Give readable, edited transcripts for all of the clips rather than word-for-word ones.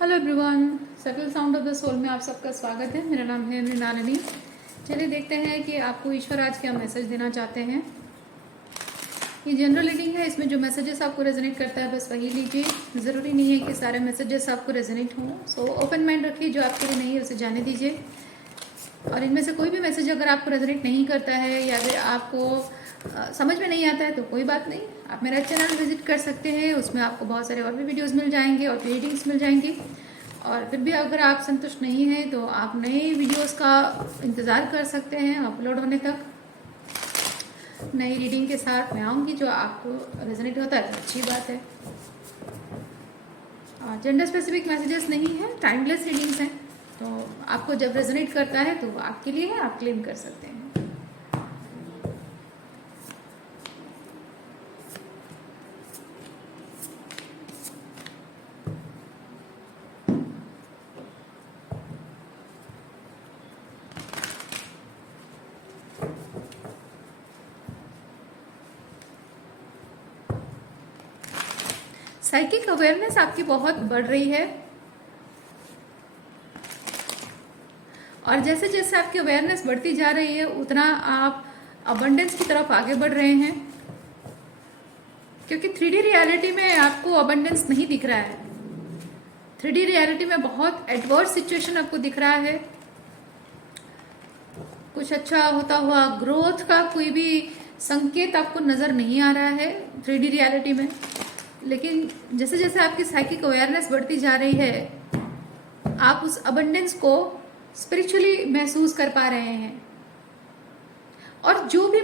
Hello everyone, subtle sound of the soul में आप सबका स्वागत है। मेरा नाम है मृणालिनी। चलिए देखते हैं कि आपको ईश्वर आज क्या मैसेज देना चाहते हैं। ये जनरल रीडिंग है, इसमें जो मैसेजेस आपको रेजोनेट करता है बस वही लीजिए। ज़रूरी नहीं है कि सारे मैसेजेस आपको रेजोनेट हों। सो ओपन माइंड रखिए, जो आपके लिए नहीं है उसे जाने दीजिए। और इनमें से कोई भी मैसेज अगर आपको रेजोनेट नहीं करता है या फिर आपको समझ में नहीं आता है तो कोई बात नहीं, आप मेरा चैनल विजिट कर सकते हैं। उसमें आपको बहुत सारे और भी वीडियोस मिल जाएंगे और रीडिंग्स मिल जाएंगी। और फिर भी अगर आप संतुष्ट नहीं हैं तो आप नए वीडियोस का इंतज़ार कर सकते हैं अपलोड होने तक। नई रीडिंग के साथ मैं आऊँगी, जो आपको रेजोनेट होता है तो अच्छी बात है। जेंडर स्पेसिफिक मैसेजेस नहीं है, टाइमलेस रीडिंग्स हैं। तो आपको जब रेजोनेट करता है तो वो आपके लिए है, आप क्लेम कर सकते हैं। साइकिक अवेयरनेस आपकी बहुत बढ़ रही है, और जैसे जैसे आपकी अवेयरनेस बढ़ती जा रही है उतना आप अबंडेंस की तरफ आगे बढ़ रहे हैं। क्योंकि 3D रियलिटी में आपको अबंडेंस नहीं दिख रहा है। 3D रियलिटी में बहुत एडवर्स सिचुएशन आपको दिख रहा है। कुछ अच्छा होता हुआ ग्रोथ का कोई भी संकेत आपको नज़र नहीं आ रहा है 3D रियलिटी में। लेकिन जैसे जैसे आपकी साइकिक अवेयरनेस बढ़ती जा रही है, आप उस अबंडेंस को स्पिरिचुअली महसूस कर पा रहे हैं। और जो भी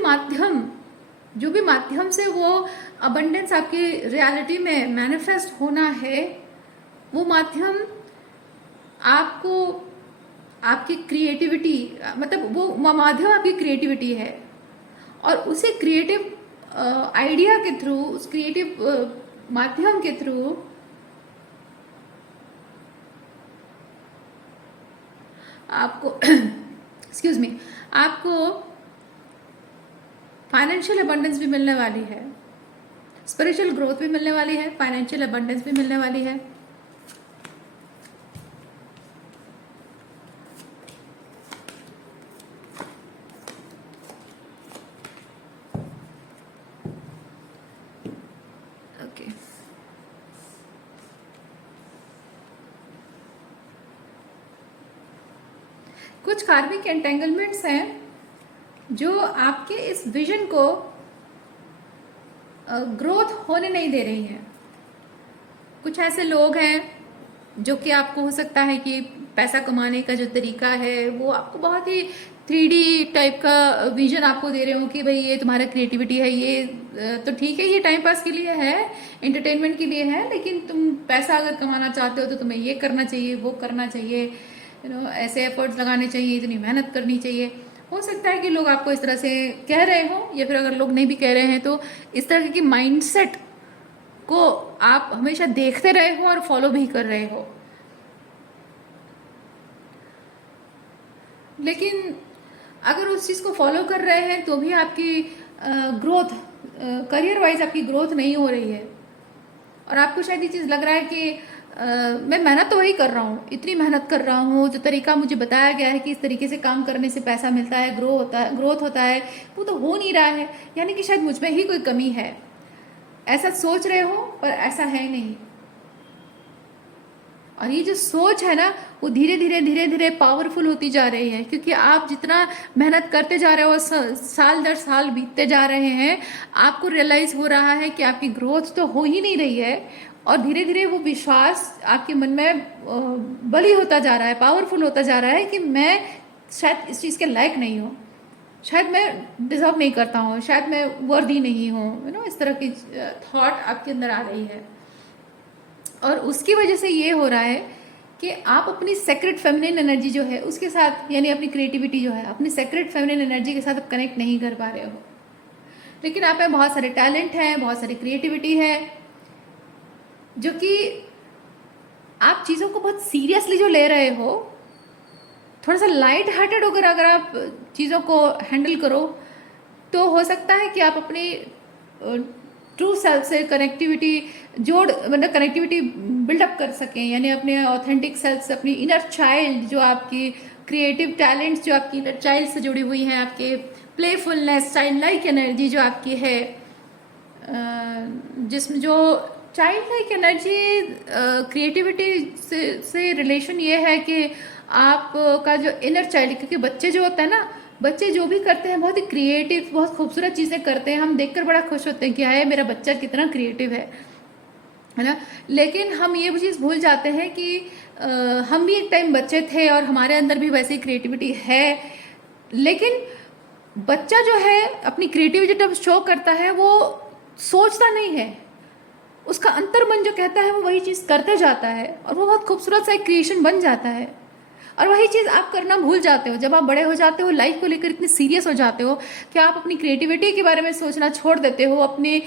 माध्यम से वो अबंडेंस आपकी रियलिटी में मैनिफेस्ट होना है, वो माध्यम आपको आपकी क्रिएटिविटी, मतलब वो माध्यम आपकी क्रिएटिविटी है। और उसी क्रिएटिव आइडिया के थ्रू, उस क्रिएटिव माध्यम के थ्रू आपको एक्सक्यूज मी, आपको फाइनेंशियल अबंडेंस भी मिलने वाली है, स्पिरिचुअल ग्रोथ भी मिलने वाली है, फाइनेंशियल अबंडेंस भी मिलने वाली है। ओके, कुछ कार्मिक एंटेंगलमेंट्स हैं जो आपके इस विजन को ग्रोथ होने नहीं दे रही हैं। कुछ ऐसे लोग हैं जो कि आपको हो सकता है कि पैसा कमाने का जो तरीका है वो आपको बहुत ही 3D टाइप का विजन आपको दे रहे हो कि भाई ये तुम्हारा क्रिएटिविटी है, ये तो ठीक है, ये टाइम पास के लिए है, एंटरटेनमेंट के लिए है, लेकिन तुम पैसा अगर कमाना चाहते हो तो तुम्हें ये करना चाहिए, वो करना चाहिए, ऐसे एफर्ट्स लगाने चाहिए, इतनी मेहनत करनी चाहिए। हो सकता है कि लोग आपको इस तरह से कह रहे हो, या फिर अगर लोग नहीं भी कह रहे हैं तो इस तरह की माइंडसेट को आप हमेशा देखते रहे हो और फॉलो भी कर रहे हो। लेकिन अगर उस चीज़ को फॉलो कर रहे हैं तो भी आपकी ग्रोथ, करियर वाइज आपकी ग्रोथ नहीं हो रही है। और आपको शायद ये चीज़ लग रहा है कि मैं मेहनत तो वही कर रहा हूँ, इतनी मेहनत कर रहा हूँ, जो तरीका मुझे बताया गया है कि इस तरीके से काम करने से पैसा मिलता है, ग्रोथ होता है, वो तो हो नहीं रहा है। यानी कि शायद मुझ में ही कोई कमी है, ऐसा सोच रहे हो, पर ऐसा है नहीं। और ये जो सोच है ना, वो धीरे धीरे पावरफुल होती जा रही है, क्योंकि आप जितना मेहनत करते जा रहे हो, साल दर साल बीतते जा रहे हैं, आपको रियलाइज हो रहा है कि आपकी ग्रोथ तो हो ही नहीं रही है। और धीरे धीरे वो विश्वास आपके मन में बली होता जा रहा है, पावरफुल होता जा रहा है कि मैं शायद इस चीज़ के लायक नहीं हूँ, शायद मैं डिजर्व नहीं करता हूँ, शायद मैं वर्दी नहीं हूँ, इस तरह की थॉट आपके अंदर आ रही है। और उसकी वजह से ये हो रहा है कि आप अपनी सेक्रेट फेमिनिन एनर्जी जो है उसके साथ, यानी अपनी क्रिएटिविटी जो है, अपनी सेक्रेट फेमिनिन एनर्जी के साथ आप कनेक्ट नहीं कर पा रहे हो। लेकिन आप में बहुत सारे टैलेंट हैं, बहुत सारी क्रिएटिविटी है, जो कि आप चीज़ों को बहुत सीरियसली जो ले रहे हो, थोड़ा सा लाइट हार्टेड होकर अगर आप चीज़ों को हैंडल करो तो हो सकता है कि आप अपनी ट्रू सेल्फ से कनेक्टिविटी मतलब कनेक्टिविटी बिल्डअप कर सकें, यानी अपने ऑथेंटिक सेल्फ से, अपनी इनर चाइल्ड, जो आपकी क्रिएटिव टैलेंट्स जो आपकी इनर चाइल्ड से जुड़ी हुई हैं, आपके प्लेफुलनेस, चाइल्ड लाइक एनर्जी जो आपकी है, जिसमें जो चाइल्ड लाइक एनर्जी, क्रिएटिविटी से रिलेशन ये है कि आपका जो इनर चाइल्ड, क्योंकि बच्चे जो होते हैं ना, बच्चे जो भी करते हैं बहुत ही क्रिएटिव, बहुत खूबसूरत चीज़ें करते हैं, हम देखकर बड़ा खुश होते हैं कि हाय मेरा बच्चा कितना क्रिएटिव है ना। लेकिन हम ये चीज़ भूल जाते हैं कि हम भी एक टाइम बच्चे थे और हमारे अंदर भी वैसी क्रिएटिविटी है, लेकिन बच्चा जो है अपनी क्रिएटिविटी जब शो करता है वो सोचता नहीं है, उसका अंतर्मन जो कहता है वो वही चीज़ करते जाता है और वो बहुत खूबसूरत सा एक क्रिएशन बन जाता है। और वही चीज़ आप करना भूल जाते हो जब आप बड़े हो जाते हो, लाइफ को लेकर इतने सीरियस हो जाते हो कि आप अपनी क्रिएटिविटी के बारे में सोचना छोड़ देते हो, अपने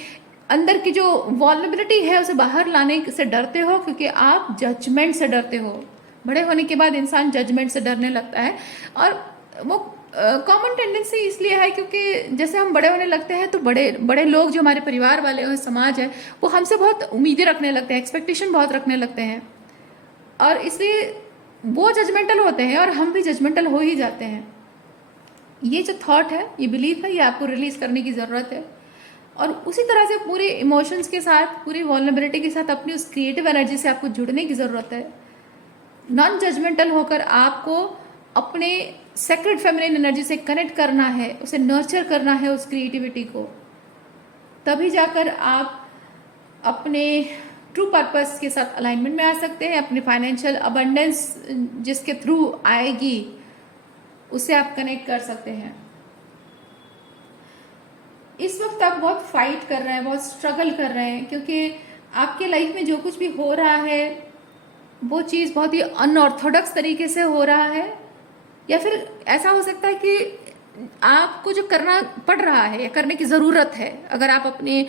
अंदर की जो वॉल्नरेबिलिटी है उसे बाहर लाने से डरते हो, क्योंकि आप जजमेंट से डरते हो। बड़े होने के बाद इंसान जजमेंट से डरने लगता है, और वो कॉमन टेंडेंसी इसलिए है क्योंकि जैसे हम बड़े होने लगते हैं तो बड़े बड़े लोग जो हमारे परिवार वाले हैं, समाज है, वो हमसे बहुत उम्मीदें रखने लगते हैं, एक्सपेक्टेशन बहुत रखने लगते हैं, और इसलिए वो जजमेंटल होते हैं और हम भी जजमेंटल हो ही जाते हैं। ये जो थॉट है, ये बिलीफ है, ये आपको रिलीज करने की ज़रूरत है, और उसी तरह से पूरे इमोशंस के साथ, पूरी वल्नरेबिलिटी के साथ अपनी उस क्रिएटिव एनर्जी से आपको जुड़ने की ज़रूरत है। नॉन जजमेंटल होकर आपको अपने सेक्रेड फेमिनिन एनर्जी से कनेक्ट करना है, उसे नर्चर करना है, उस क्रिएटिविटी को। तभी जाकर आप अपने ट्रू पर्पस के साथ अलाइनमेंट में आ सकते हैं, अपनी फाइनेंशियल अबंडेंस जिसके थ्रू आएगी उससे आप कनेक्ट कर सकते हैं। इस वक्त आप बहुत फाइट कर रहे हैं, बहुत स्ट्रगल कर रहे हैं, क्योंकि आपके लाइफ में जो कुछ भी हो रहा है वो चीज़ बहुत ही अनऑर्थोडॉक्स तरीके से हो रहा है, या फिर ऐसा हो सकता है कि आपको जो करना पड़ रहा है या करने की ज़रूरत है, अगर आप अपने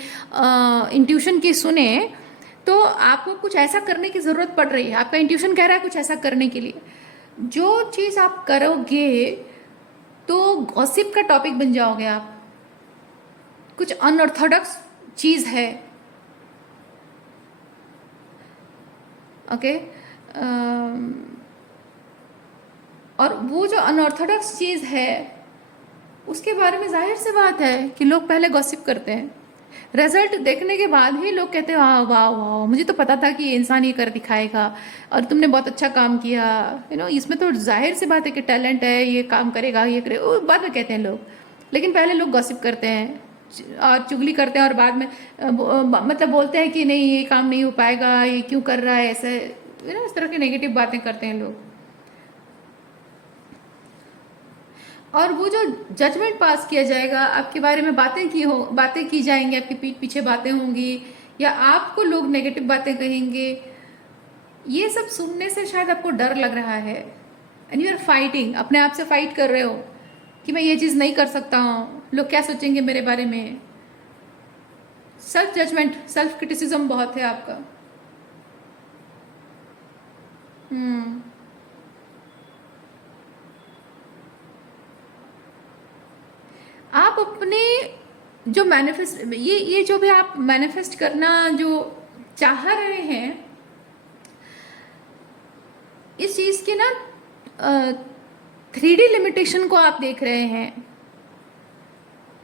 इंट्यूशन की सुने तो आपको कुछ ऐसा करने की ज़रूरत पड़ रही है, आपका इंट्यूशन कह रहा है कुछ ऐसा करने के लिए। जो चीज़ आप करोगे तो गॉसिप का टॉपिक बन जाओगे आप, कुछ अनऑर्थोडॉक्स चीज़ है, ओके। और वो जो अनऑर्थोडॉक्स चीज़ है उसके बारे में जाहिर सी बात है कि लोग पहले गॉसिप करते हैं, रिजल्ट देखने के बाद ही लोग कहते हैं वाह वाह वाह, मुझे तो पता था कि ये इंसान ये कर दिखाएगा और तुमने बहुत अच्छा काम किया, इसमें तो जाहिर सी बात है कि टैलेंट है, ये काम करेगा, ये करेगा, वो बाद में कहते हैं लोग। लेकिन पहले लोग गॉसिप करते हैं और चुगली करते हैं, और बाद में मतलब बोलते हैं कि नहीं ये काम नहीं हो पाएगा, ये क्यों कर रहा है ऐसे, इस तरह की नेगेटिव बातें करते हैं लोग। और वो जो जजमेंट पास किया जाएगा आपके बारे में, बातें की जाएंगी, आपकी पीठ पीछे बातें होंगी, या आपको लोग नेगेटिव बातें कहेंगे, ये सब सुनने से शायद आपको डर लग रहा है, एंड यू आर फाइटिंग, अपने आप से फाइट कर रहे हो कि मैं ये चीज़ नहीं कर सकता हूँ, लोग क्या सोचेंगे मेरे बारे में। सेल्फ जजमेंट, सेल्फ क्रिटिसिज्म बहुत है आपका। आप अपने जो मैनिफेस्ट, ये जो भी आप मैनिफेस्ट करना जो चाह रहे हैं, इस चीज़ की ना 3D लिमिटेशन को आप देख रहे हैं,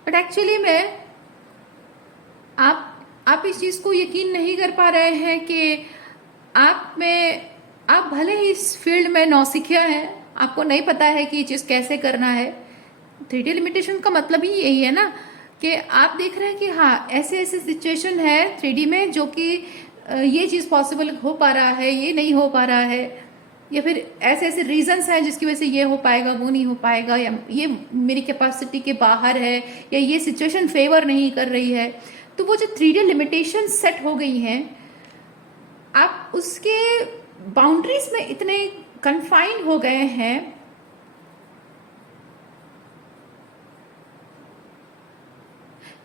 बट एक्चुअली में आप इस चीज़ को यकीन नहीं कर पा रहे हैं कि आप भले ही इस फील्ड में नौसिखिया हैं, आपको नहीं पता है कि ये चीज़ कैसे करना है। 3D लिमिटेशन का मतलब ही यही है ना कि आप देख रहे हैं कि हाँ ऐसे ऐसे सिचुएशन है 3D में जो कि ये चीज़ पॉसिबल हो पा रहा है, ये नहीं हो पा रहा है, या फिर ऐसे ऐसे रीजंस हैं जिसकी वजह से ये हो पाएगा, वो नहीं हो पाएगा, या ये मेरी कैपेसिटी के बाहर है, या ये सिचुएशन फेवर नहीं कर रही है। तो वो जो 3D लिमिटेशन सेट हो गई हैं, आप उसके बाउंड्रीज में इतने कन्फाइंड हो गए हैं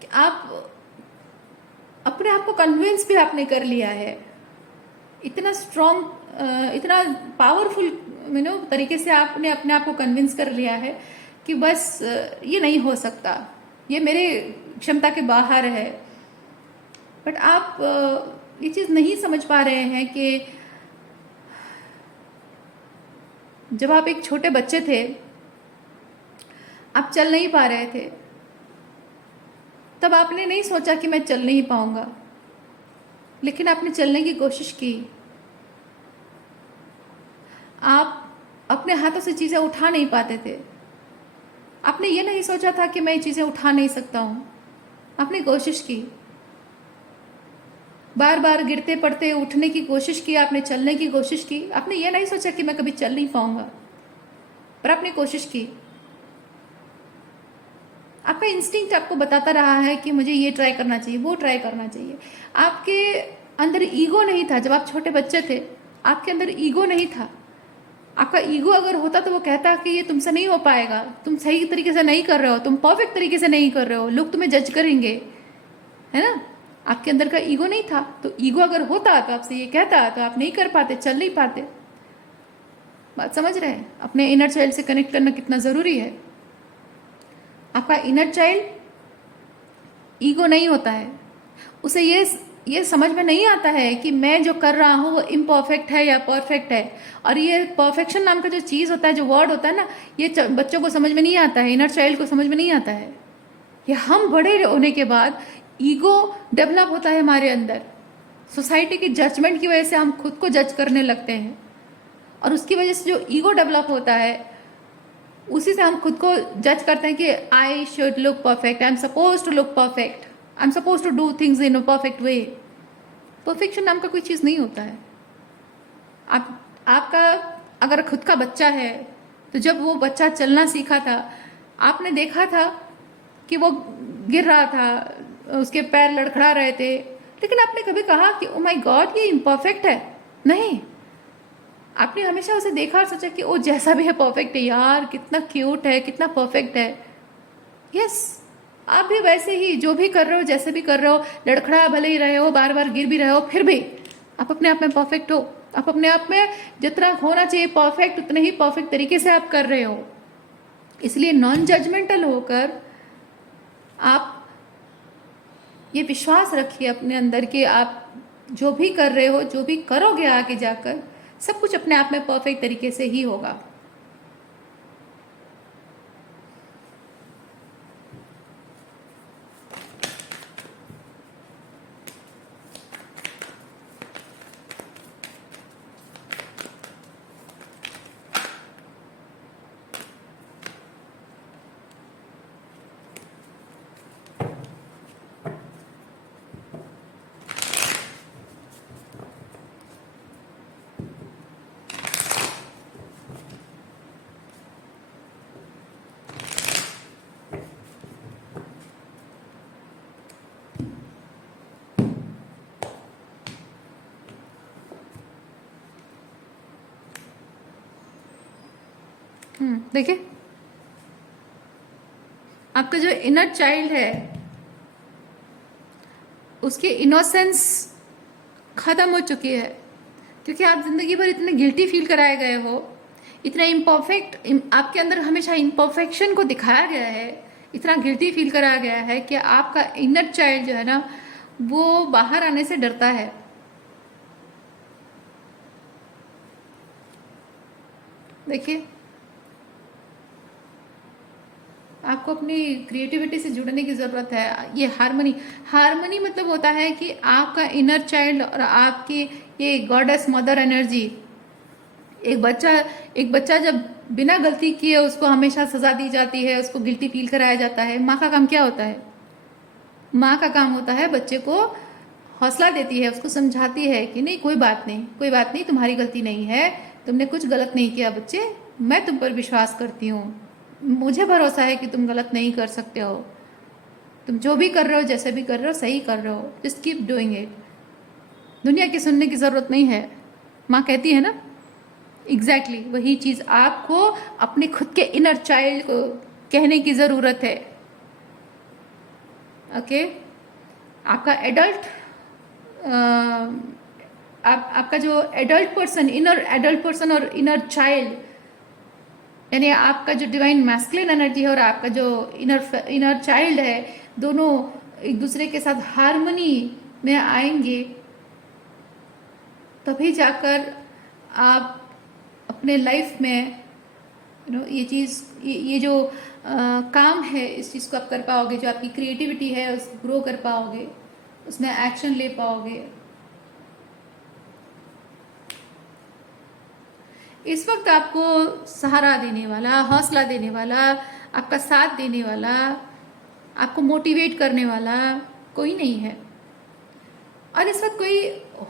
कि आप अपने आप को कन्विंस भी आपने कर लिया है, इतना स्ट्रॉन्ग, इतना पावरफुल तरीके से आपने अपने आप को कन्विंस कर लिया है कि बस ये नहीं हो सकता, ये मेरे क्षमता के बाहर है। बट आप ये चीज़ नहीं समझ पा रहे हैं कि जब आप एक छोटे बच्चे थे, आप चल नहीं पा रहे थे, तब आपने नहीं सोचा कि मैं चल नहीं पाऊंगा, लेकिन आपने चलने की कोशिश की। आप अपने हाथों से चीज़ें उठा नहीं पाते थे। आपने ये नहीं सोचा था कि मैं ये चीज़ें उठा नहीं सकता हूँ। आपने कोशिश की, बार बार गिरते पड़ते उठने की कोशिश की, आपने चलने की कोशिश की। आपने ये नहीं सोचा कि मैं कभी चल नहीं पाऊंगा, पर आपने कोशिश की। आपका इंस्टिंक्ट आपको बताता रहा है कि मुझे ये ट्राई करना चाहिए, वो ट्राई करना चाहिए। आपके अंदर ईगो नहीं था। जब आप छोटे बच्चे थे, आपके अंदर ईगो नहीं था। आपका ईगो अगर होता तो वो कहता कि ये तुमसे नहीं हो पाएगा, तुम सही तरीके से नहीं कर रहे हो, तुम परफेक्ट तरीके से नहीं कर रहे हो, लोग तुम्हें जज करेंगे, है ना। आपके अंदर का ईगो नहीं था। तो ईगो अगर होता तो आपसे ये कहता तो आप नहीं कर पाते, चल नहीं पाते। बात समझ रहे हैं? अपने इनर चाइल्ड से कनेक्ट करना कितना ज़रूरी है। आपका इनर चाइल्ड ईगो नहीं होता है। उसे ये समझ में नहीं आता है कि मैं जो कर रहा हूँ वो इम्परफेक्ट है या परफेक्ट है। और ये परफेक्शन नाम का जो चीज़ होता है, जो वर्ड होता है ना, ये बच्चों को समझ में नहीं आता है, इनर चाइल्ड को समझ में नहीं आता है। ये हम बड़े होने के बाद ईगो डेवलप होता है हमारे अंदर। सोसाइटी की जजमेंट की वजह से हम खुद को जज करने लगते हैं, और उसकी वजह से जो ईगो डेवलप होता है उसी से हम खुद को जज करते हैं कि I should look perfect, I am suppose to look perfect, I am suppose to do things in a perfect way. Perfection नाम का कोई चीज़ नहीं होता है। आपका अगर खुद का बच्चा है, तो जब वो बच्चा चलना सीखा था, आपने देखा था कि वो गिर रहा था, उसके पैर लड़खड़ा रहे थे, लेकिन आपने कभी कहा कि ओ माय गॉड ये इम्परफेक्ट है? नहीं। आपने हमेशा उसे देखा और सोचा कि वो जैसा भी है परफेक्ट है, यार कितना क्यूट है, कितना परफेक्ट है। यस, आप भी वैसे ही जो भी कर रहे हो, जैसे भी कर रहे हो, लड़खड़ा भले ही रहे हो, बार बार गिर भी रहे हो, फिर भी आप अपने आप में परफेक्ट हो। आप अपने आप में जितना होना चाहिए परफेक्ट, उतने ही परफेक्ट तरीके से आप कर रहे हो। इसलिए नॉन जजमेंटल होकर आप ये विश्वास रखिए अपने अंदर कि आप जो भी कर रहे हो, जो भी करोगे आगे जाकर, सब कुछ अपने आप में परफेक्ट तरीके से ही होगा। देखिए, आपका जो इनर चाइल्ड है उसकी इनोसेंस खत्म हो चुकी है, क्योंकि आप जिंदगी भर इतने गिल्टी फील कराए गए हो, इतना इम्परफेक्ट, आपके अंदर हमेशा इम्परफेक्शन को दिखाया गया है, इतना गिल्टी फील कराया गया है कि आपका इनर चाइल्ड जो है ना, वो बाहर आने से डरता है। देखिए, आपको अपनी क्रिएटिविटी से जुड़ने की ज़रूरत है। ये हारमोनी मतलब होता है कि आपका इनर चाइल्ड और आपकी ये गॉडेस मदर एनर्जी। एक बच्चा जब बिना गलती किए उसको हमेशा सजा दी जाती है, उसको गिल्टी फील कराया जाता है। माँ का काम क्या होता है? माँ का काम होता है बच्चे को हौसला देती है, उसको समझाती है कि नहीं, कोई बात नहीं, कोई बात नहीं, तुम्हारी गलती नहीं है, तुमने कुछ गलत नहीं किया बच्चे, मैं तुम पर विश्वास करती हूँ, मुझे भरोसा है कि तुम गलत नहीं कर सकते हो, तुम जो भी कर रहे हो, जैसे भी कर रहे हो, सही कर रहे हो, जस्ट कीप डूइंग इट। दुनिया की सुनने की ज़रूरत नहीं है, माँ कहती है ना। एग्जैक्टली वही चीज़ आपको अपने खुद के इनर चाइल्ड को कहने की ज़रूरत है। ओके, आपका एडल्ट आपका जो adult person, inner adult person और इनर चाइल्ड, यानी आपका जो डिवाइन मैस्कुलिन एनर्जी है और आपका जो इनर चाइल्ड है, दोनों एक दूसरे के साथ हारमोनी में आएंगे तभी जाकर आप अपने लाइफ में ये चीज़ ये जो काम है इस चीज़ को आप कर पाओगे, जो आपकी क्रिएटिविटी है उस ग्रो कर पाओगे, उसमें एक्शन ले पाओगे। इस वक्त आपको सहारा देने वाला, हौसला देने वाला, आपका साथ देने वाला, आपको मोटिवेट करने वाला कोई नहीं है। और इस वक्त कोई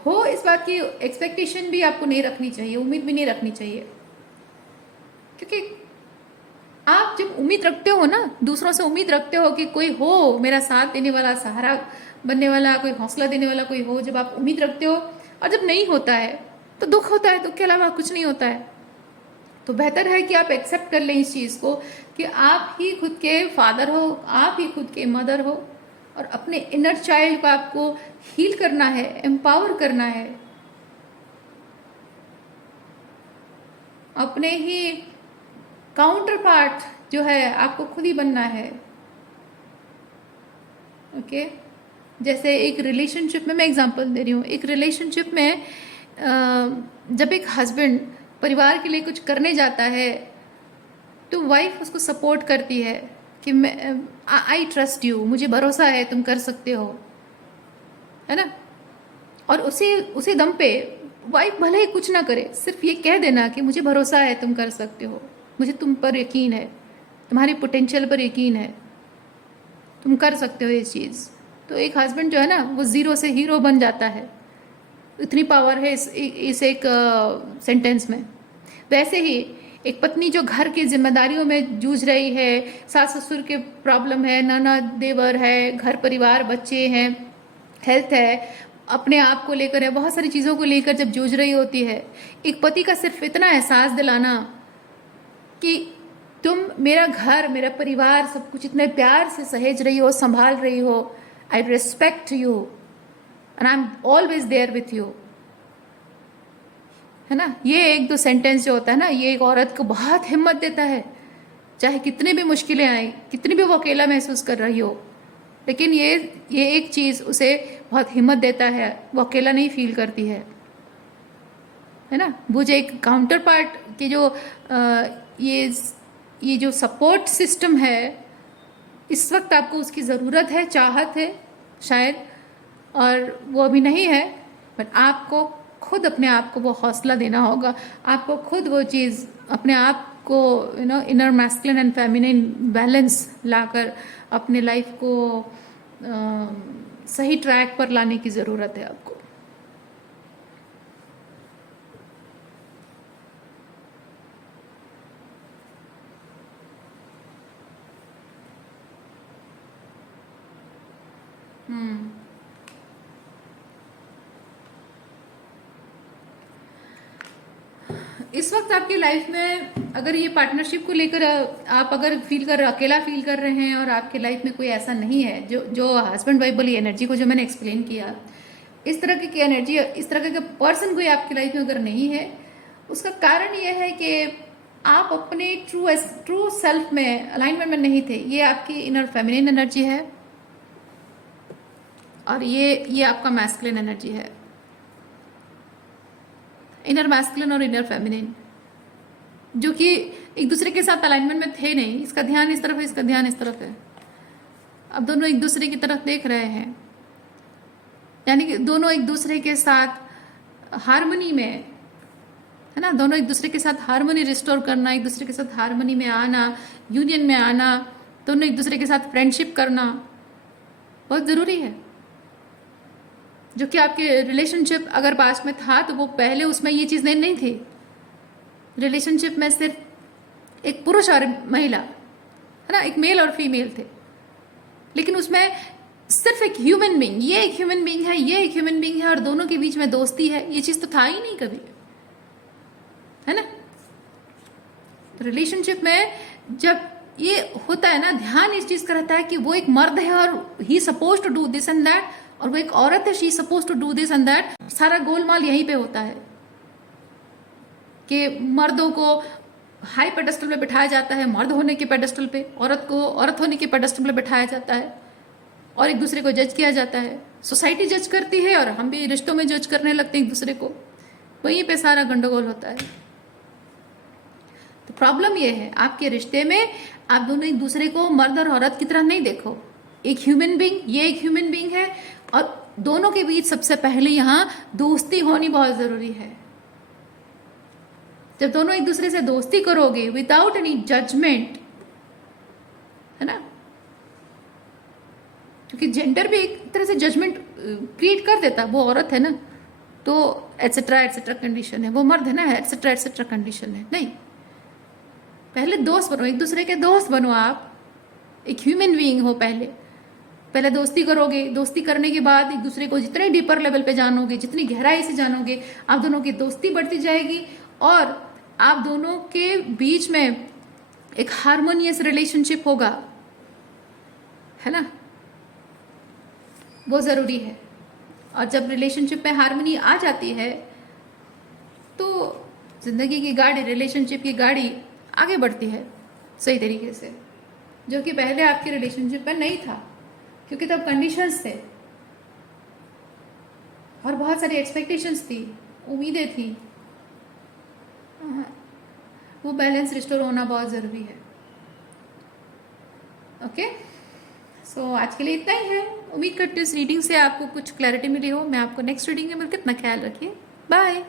हो इस बात की एक्सपेक्टेशन भी आपको नहीं रखनी चाहिए, उम्मीद भी नहीं रखनी चाहिए। क्योंकि आप जब उम्मीद रखते हो ना, दूसरों से उम्मीद रखते हो कि कोई हो मेरा साथ देने वाला, सहारा बनने वाला, कोई हौसला देने वाला कोई हो, जब आप उम्मीद रखते हो और जब नहीं होता है तो दुख होता है, दुख के अलावा कुछ नहीं होता है। तो बेहतर है कि आप एक्सेप्ट कर लें इस चीज़ को कि आप ही खुद के फादर हो, आप ही खुद के मदर हो, और अपने इनर चाइल्ड को आपको हील करना है, एम्पावर करना है, अपने ही काउंटर पार्ट जो है आपको खुद ही बनना है। ओके जैसे एक रिलेशनशिप में, मैं एग्जांपल दे रही हूँ, एक रिलेशनशिप में जब एक हस्बैंड परिवार के लिए कुछ करने जाता है तो वाइफ उसको सपोर्ट करती है कि मैं आई ट्रस्ट यू, मुझे भरोसा है तुम कर सकते हो, है ना। और उसी दम पे वाइफ भले ही कुछ ना करे, सिर्फ ये कह देना कि मुझे भरोसा है तुम कर सकते हो, मुझे तुम पर यकीन है, तुम्हारी पोटेंशियल पर यकीन है, तुम कर सकते हो ये चीज़। तो एक हस्बैंड जो है ना वो ज़ीरो से हीरो बन जाता है। इतनी पावर है इस एक सेंटेंस में। वैसे ही एक पत्नी जो घर की जिम्मेदारियों में जूझ रही है, सास ससुर के प्रॉब्लम है, ननद देवर है, घर परिवार बच्चे हैं, हेल्थ है, अपने आप को लेकर है, बहुत सारी चीज़ों को लेकर जब जूझ रही होती है, एक पति का सिर्फ इतना एहसास दिलाना कि तुम मेरा घर, मेरा परिवार, सब कुछ इतने प्यार से सहेज रही हो, संभाल रही हो, I respect you and I am always there with you, है ना। ये एक दो सेंटेंस जो होता है ना, ये एक औरत को बहुत हिम्मत देता है, चाहे कितनी भी मुश्किलें आए, कितनी भी वो अकेला महसूस कर रही हो, लेकिन ये एक चीज़ उसे बहुत हिम्मत देता है, वो अकेला नहीं फील करती है ना। वो जो एक काउंटर पार्ट की जो ये जो सपोर्ट सिस्टम है, इस वक्त आपको उसकी ज़रूरत है, चाहत है शायद, और वो अभी नहीं है, बट आपको खुद अपने आप को वो हौसला देना होगा। आपको खुद वो चीज़ अपने आप को inner masculine and feminine balance लाकर अपने लाइफ को सही ट्रैक पर लाने की ज़रूरत है आपको। इस वक्त आपकी लाइफ में अगर ये पार्टनरशिप को लेकर आप अगर अकेला फील कर रहे हैं और आपके लाइफ में कोई ऐसा नहीं है जो हस्बैंड वाइफ वाली एनर्जी को जो मैंने एक्सप्लेन किया, इस तरह की एनर्जी, इस तरह का पर्सन कोई आपकी लाइफ में अगर नहीं है, उसका कारण ये है कि आप अपने ट्रू सेल्फ में अलाइनमेंट में नहीं थे। ये आपकी इनर फेमिनिन एनर्जी है और ये आपका मैस्कुलिन एनर्जी है। इनर मैस्कुलिन और इनर फेमिनिन जो कि एक दूसरे के साथ अलाइनमेंट में थे नहीं, इसका ध्यान इस तरफ है, इसका ध्यान इस तरफ है। अब दोनों एक दूसरे की तरफ देख रहे हैं, यानी कि दोनों एक दूसरे के साथ हारमोनी में, है ना। दोनों एक दूसरे के साथ हारमोनी रिस्टोर करना, एक दूसरे के साथ हारमोनी में आना, यूनियन में आना, दोनों एक दूसरे के साथ फ्रेंडशिप करना बहुत ज़रूरी है। जो कि आपके रिलेशनशिप अगर पास्ट में था तो वो पहले उसमें ये चीज़ नहीं थी। रिलेशनशिप में सिर्फ एक पुरुष और महिला, है ना, एक मेल और फीमेल थे, लेकिन उसमें सिर्फ एक ह्यूमन बीइंग, ये एक ह्यूमन बीइंग है, ये एक ह्यूमन बीइंग है, और दोनों के बीच में दोस्ती है, ये चीज़ तो था ही नहीं कभी, है ना। रिलेशनशिप में जब ये होता है ना, ध्यान इस चीज़ का रहता है कि वो एक मर्द है और he suppose to do this and that, और वो एक औरत है, she suppose to do this and that. सारा गोलमाल यहीं पे होता है कि मर्दों को हाई पेडेस्टल पे बिठाया जाता है, मर्द होने के पेडेस्टल पे, औरत को औरत होने के पेडेस्टल पे बिठाया जाता है, और एक दूसरे को जज किया जाता है। सोसाइटी जज करती है और हम भी रिश्तों में जज करने लगते हैं एक दूसरे को। वहीं पे सारा गंडगोल होता है। तो प्रॉब्लम ये है, आपके रिश्ते में आप दोनों एक दूसरे को मर्द और औरत की तरह नहीं देखो। एक ह्यूमन बीइंग, ये एक ह्यूमन बीइंग है, और दोनों के बीच सबसे पहले यहाँ दोस्ती होनी बहुत जरूरी है। जब दोनों एक दूसरे से दोस्ती करोगे विदाउट एनी जजमेंट, है ना, क्योंकि जेंडर भी एक तरह से जजमेंट क्रिएट कर देता, वो औरत है ना तो एटसेट्रा कंडीशन है, वो मर्द है ना एटसेट्रा कंडीशन है। नहीं, पहले दोस्त बनो, एक दूसरे के दोस्त बनो, आप एक ह्यूमन बीइंग हो। पहले दोस्ती करोगे, दोस्ती करने के बाद एक दूसरे को जितने डीपर लेवल पे जानोगे, जितनी गहराई से जानोगे, आप दोनों की दोस्ती बढ़ती जाएगी और आप दोनों के बीच में एक हार्मोनियस रिलेशनशिप होगा, है ना, वो ज़रूरी है। और जब रिलेशनशिप में हार्मनी आ जाती है तो ज़िंदगी की गाड़ी, रिलेशनशिप की गाड़ी आगे बढ़ती है सही तरीके से, जो कि पहले आपके रिलेशनशिप में नहीं था, क्योंकि तब कंडीशंस थे और बहुत सारी एक्सपेक्टेशंस थी, उम्मीदें थी। वो बैलेंस रिस्टोर होना बहुत ज़रूरी है। ओके, सो आज के लिए इतना ही है। उम्मीद करती हूँ इस रीडिंग से आपको कुछ क्लैरिटी मिली हो। मैं आपको नेक्स्ट रीडिंग में मिलकर अपना ख्याल रखिए। बाय।